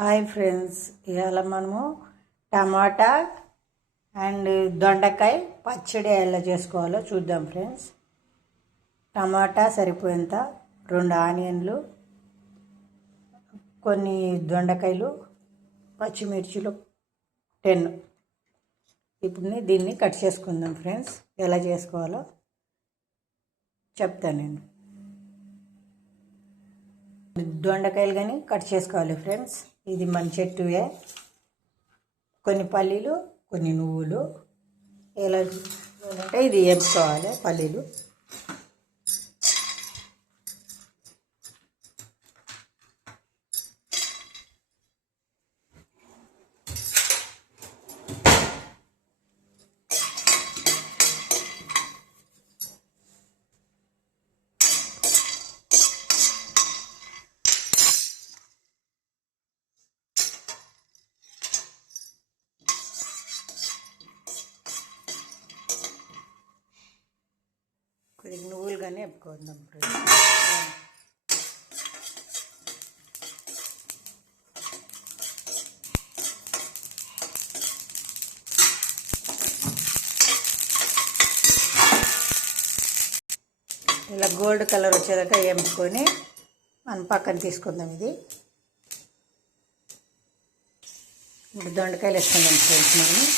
Hi friends, ఇవాళ మనము టమాటా and దొండకాయ పచ్చడి ఎలా చేసుకోవాలో చూద్దాం ఫ్రెండ్స్. టమాటా సరిపోయేంత, 2 ఆనియన్లు, కొన్ని దొండకాయలు, పచ్చిమిర్చిలు 10. ఇప్పుడు దీన్ని కట్ చేసుకుందాం ఫ్రెండ్స్. ఎలా చేసుకోవాలో చెప్తాను నేను. దొండకాయలు కానీ కట్ చేసుకోవాలి ఫ్రెండ్స్. ఇది మన చెట్టువే. కొన్ని పల్లీలు, కొన్ని నువ్వులు, ఎలా అంటే ఇది వేసుకోవాలి పల్లీలు. కొద్దిగా నువ్వులు కానీ వేపుకుందాం. ఇలా గోల్డ్ కలర్ వచ్చేదాకా వేపుకొని మనం పక్కన తీసుకుందాం. ఇది ఇప్పుడు దొండకాయలు వేసుకుందాం ఫ్రెండ్స్. మనం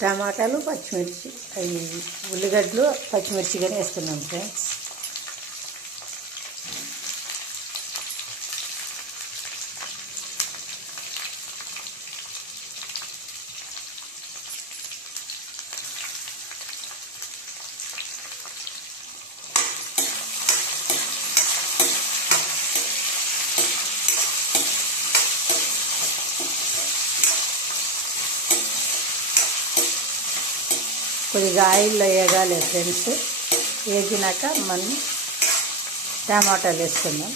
టమాటాలు, పచ్చిమిర్చి, అవి ఉల్లిగడ్డలు, పచ్చిమిర్చి కానీ వేస్తున్నాం ఫ్రెండ్స్. కొద్దిగా ఆయిల్లో వేగాలి ఫ్రెండ్స్. వేగినాక మనం టమాటాలు వేసుకుందాం.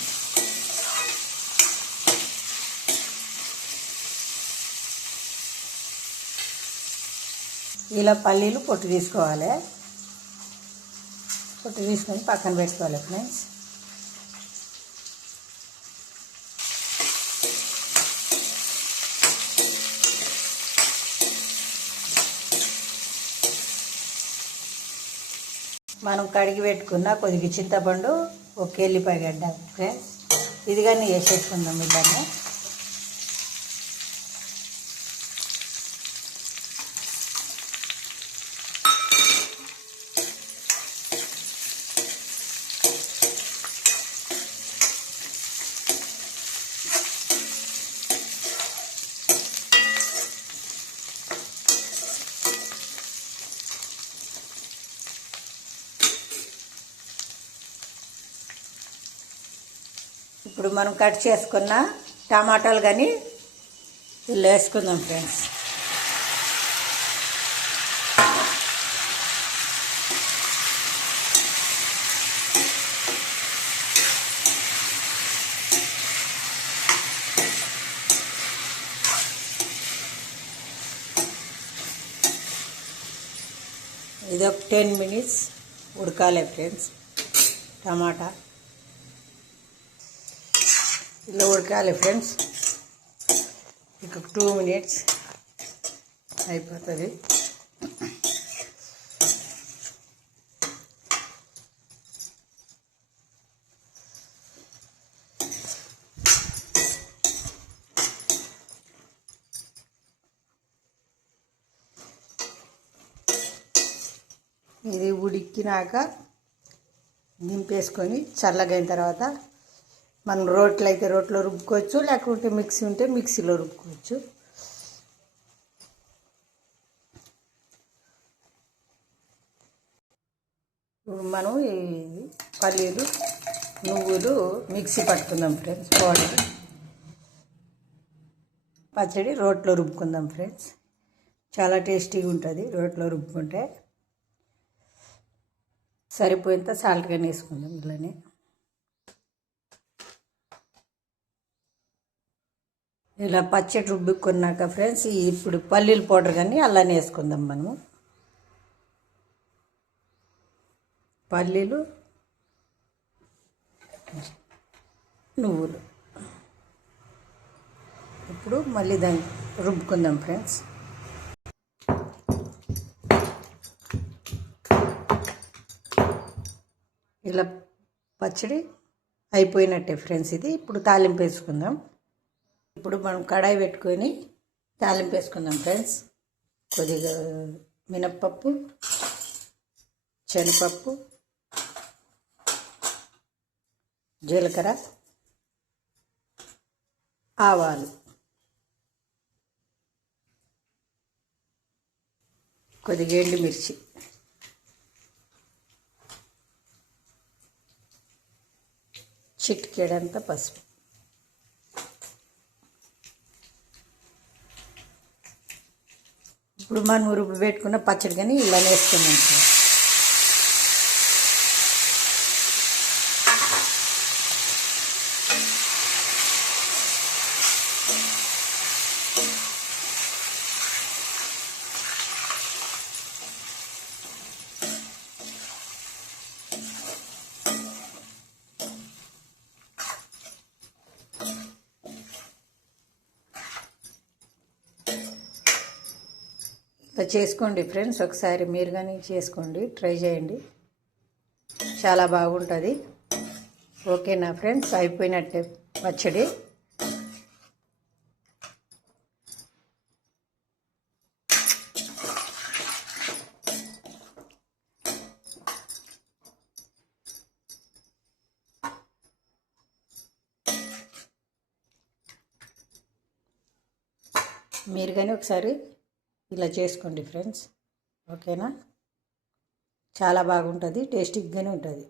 ఇలా పల్లీలు పొట్టు తీసుకోవాలి. పొట్టు తీసుకొని పక్కన పెట్టుకోవాలి ఫ్రెండ్స్. మనం కడిగి పెట్టుకున్న కొద్దిగా చింతపండు, ఒక ఎల్లిపాయ గడ్డ ఫ్రెండ్స్. ఇది కానీ వేసేసుకుందాం. ఇలానే ఇప్పుడు మనం కట్ చేసుకున్న టమాటాలు కానీ ఇలా వేసుకుందాం ఫ్రెండ్స్. ఇది ఒక 10 minutes ఉడకాలి ఫ్రెండ్స్. టమాటా ఇలా ఉడకాలి ఫ్రెండ్స్. ఇక 2 minutes అయిపోతుంది. ఇది ఉడికినాక దింపేసుకొని చల్లగైన తర్వాత మనం రోట్లో అయితే రోట్లో రుబ్బుకోవచ్చు, లేకపోతే మిక్సీ ఉంటే మిక్సీలో రుబ్బుకోవచ్చు. ఇప్పుడు మనం ఈ పల్లీలు, నువ్వులు మిక్సీ పట్టుకుందాం ఫ్రెండ్స్. పచ్చడి రోట్లో రుబ్బుకుందాం ఫ్రెండ్స్. చాలా టేస్టీగా ఉంటుంది రోట్లో రుబ్బుకుంటే. సరిపోయేంత సాల్ట్ కానీ వేసుకుందాం. ఇలానే ఇలా పచ్చడి రుబ్బుకున్నాక ఫ్రెండ్స్ ఇప్పుడు పల్లీల పౌడర్ కానీ అలానే వేసుకుందాం మనము. పల్లీలు, నువ్వులు. ఇప్పుడు మళ్ళీ దాన్ని రుబ్బుకుందాం ఫ్రెండ్స్. ఇలా పచ్చడి అయిపోయినట్టే ఫ్రెండ్స్. ఇది ఇప్పుడు తాలింపు వేసుకుందాం. ఇప్పుడు మనం కడాయి పెట్టుకొని తాలింపు వేసుకుందాం ఫ్రెండ్స్. కొద్దిగా మినప్పప్పు, శనగపప్పు, జీలకర్ర, ఆవాలు, కొద్దిగా ఎండుమిర్చి, చిటికెడంత పసుపు. ఇప్పుడు మనం రుబ్బు పెట్టుకున్న పచ్చడి కానీ ఇలా వేసుకున్నాం సార్. చేసుకోండి ఫ్రెండ్స్, ఒకసారి మీరు కానీ చేసుకోండి, ట్రై చేయండి, చాలా బాగుంటుంది. ఓకేనా ఫ్రెండ్స్, అయిపోయినట్టే పచ్చడి. మీరు కానీ ఒకసారి ఇలా చేసుకోండి ఫ్రెండ్స్. ఓకేనా, చాలా బాగుంటుంది, టేస్టీగానే ఉంటుంది.